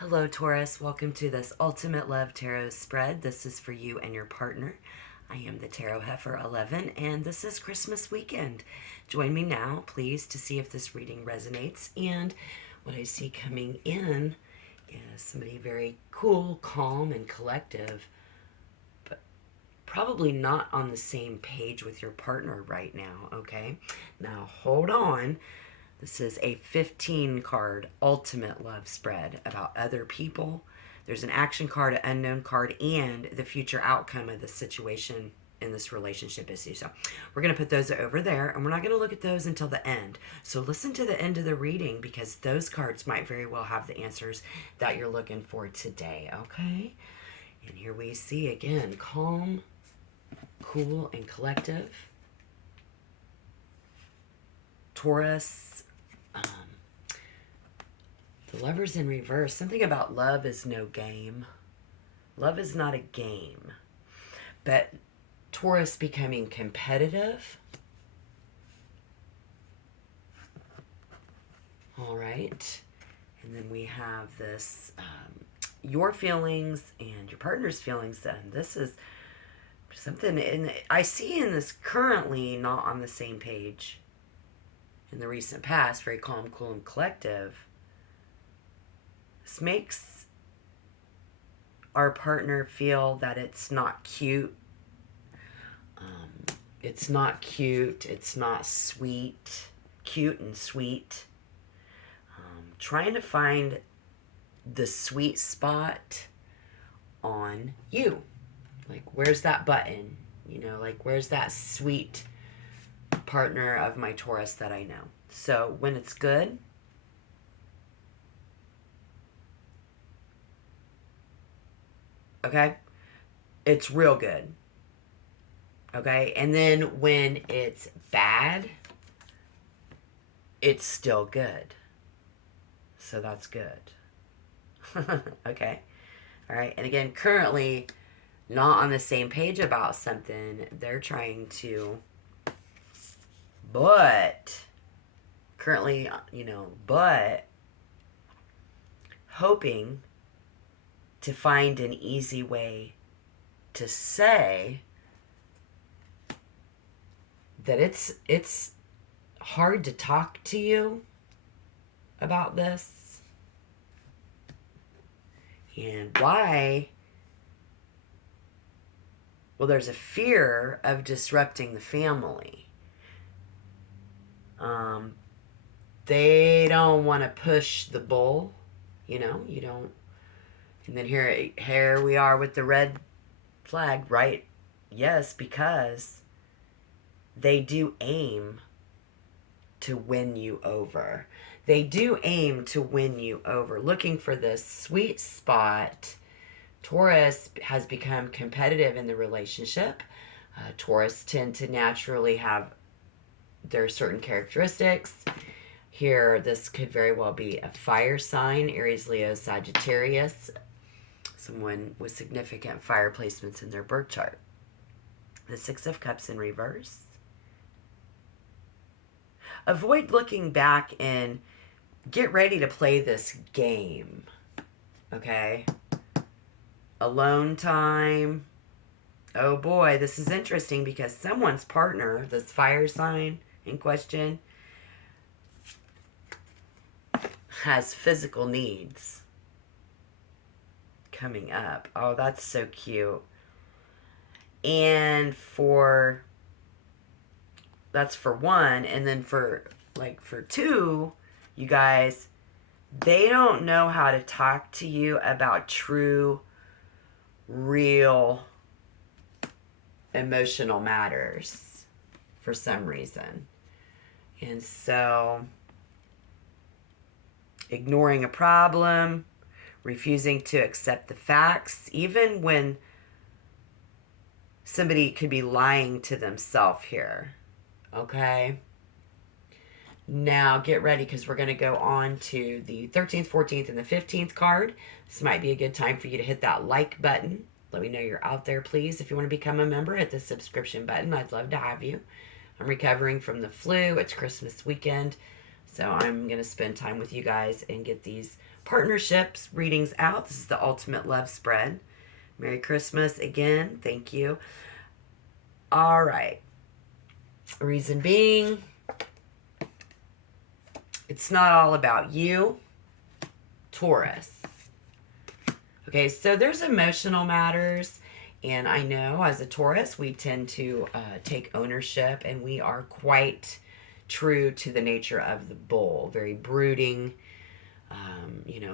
Hello, Taurus. Welcome to this Ultimate Love Tarot spread. This is for you and your partner. I am the Tarot Heifer 11, and this is Christmas weekend. Join me now, please, to see if this reading resonates. And what I see coming in is somebody very cool, calm, and collective, but probably not on the same page with your partner right now, okay? Now, hold on. This is a 15 card ultimate love spread about other people. There's an action card, an unknown card, and the future outcome of the situation in this relationship issue. So we're going to put those over there, and we're not going to look at those until the end. So listen to the end of the reading because those cards might very well have the answers that you're looking for today, okay? And here we see again, calm, cool, and collective. Taurus. The Lover's in reverse. Something about love is no game. Love is not a game. But Taurus becoming competitive. All right. And then we have this, your feelings and your partner's feelings. And this is something I see in this currently not on the same page. In the recent past, very calm, cool, and collective. This makes our partner feel that it's not cute. It's not cute. It's not sweet. Cute and sweet. Trying to find the sweet spot on you. Like, where's that button? You know, like, where's that sweet partner of my Taurus that I know? So when it's good, okay, it's real good, okay? And then when it's bad, it's still good. So that's good. Okay? All right. And again, currently not on the same page about something. They're trying to, but currently, but hoping to find an easy way to say that it's hard to talk to you about this and why. Well, there's a fear of disrupting the family. They don't want to push the bull, you don't. And then here we are with the red flag, right? Yes, because they do aim to win you over. They do aim to win you over. Looking for this sweet spot. Taurus has become competitive in the relationship. Taurus tend to naturally have their certain characteristics. Here, this could very well be a fire sign, Aries, Leo, Sagittarius, someone with significant fire placements in their birth chart. The Six of Cups in reverse. Avoid looking back and get ready to play this game. Okay? Alone time. Oh boy, this is interesting because someone's partner, this fire sign in question, has physical needs coming up. Oh, that's so cute. And that's for one, and then for two, you guys, they don't know how to talk to you about true, real emotional matters for some reason. And so ignoring a problem, refusing to accept the facts, even when somebody could be lying to themselves here. Okay? Now get ready because we're going to go on to the 13th, 14th, and the 15th card. This might be a good time for you to hit that like button. Let me know you're out there, please. If you want to become a member, hit the subscription button. I'd love to have you. I'm recovering from the flu. It's Christmas weekend. So I'm going to spend time with you guys and get these partnerships readings out. This is the ultimate love spread. Merry Christmas again. Thank you. All right. Reason being, it's not all about you, Taurus. Okay, so there's emotional matters. And I know as a Taurus, we tend to take ownership, and we are quite true to the nature of the bull. Very brooding,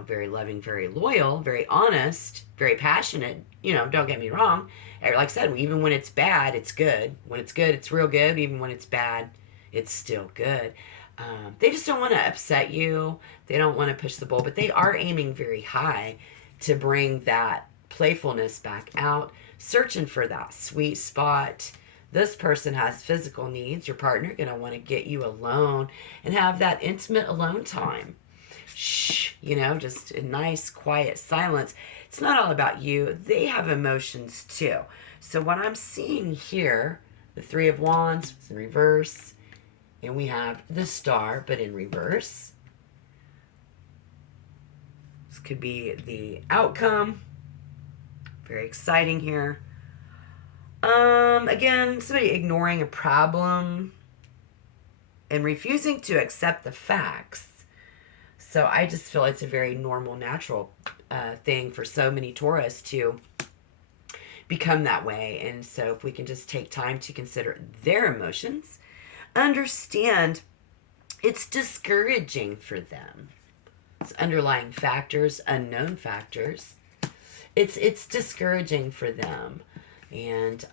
very loving, very loyal, very honest, very passionate. Don't get me wrong. Like I said, even when it's bad, it's good. When it's good, it's real good. Even when it's bad, it's still good. They just don't want to upset you. They don't want to push the bull, but they are aiming very high to bring that playfulness back out, searching for that sweet spot. This person has physical needs. Your partner going to want to get you alone and have that intimate alone time. Shh, just a nice, quiet silence. It's not all about you. They have emotions too. So what I'm seeing here, the Three of Wands is in reverse, and we have the Star, but in reverse. This could be the outcome. Very exciting here. Again, somebody ignoring a problem and refusing to accept the facts. So I just feel it's a very normal, natural thing for so many Taurus to become that way. And so if we can just take time to consider their emotions, understand it's discouraging for them. It's underlying factors, unknown factors. It's discouraging for them. And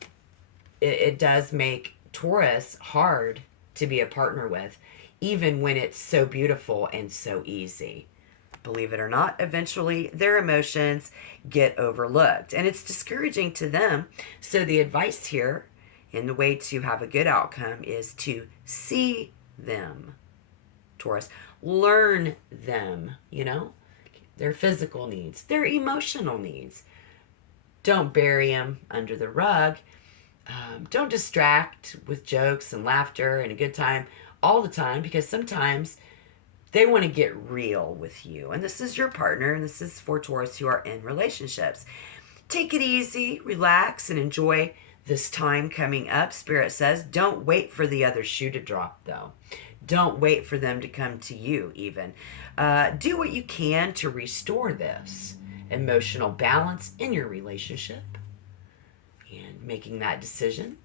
it does make Taurus hard to be a partner with, even when it's so beautiful and so easy. Believe it or not, eventually their emotions get overlooked, and it's discouraging to them. So the advice here, and the way to have a good outcome, is to see them, Taurus. Learn them, their physical needs, their emotional needs. Don't bury them under the rug. Don't distract with jokes and laughter and a good time all the time, because sometimes they want to get real with you. And this is your partner, and this is for Taurus who are in relationships. Take it easy, relax, and enjoy this time coming up. Spirit says, don't wait for the other shoe to drop, though. Don't wait for them to come to you, even. Do what you can to restore this emotional balance in your relationship and making that decision.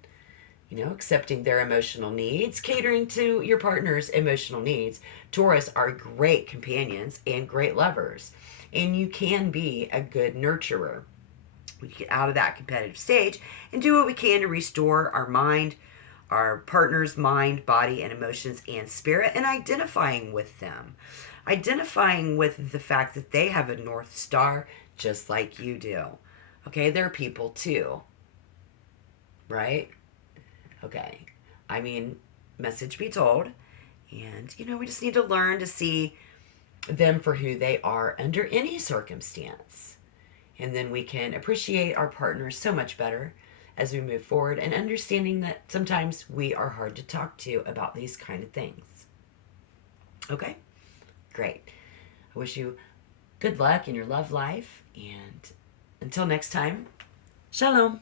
Accepting their emotional needs, catering to your partner's emotional needs. Taurus are great companions and great lovers, and you can be a good nurturer. We get out of that competitive stage and do what we can to restore our mind, our partner's mind, body, and emotions and spirit, and identifying with them. Identifying with the fact that they have a North Star just like you do. Okay, they're people too. Right? Okay. Message be told. And, we just need to learn to see them for who they are under any circumstance. And then we can appreciate our partners so much better as we move forward, and understanding that sometimes we are hard to talk to about these kind of things. Okay? Great. I wish you good luck in your love life. And until next time, shalom.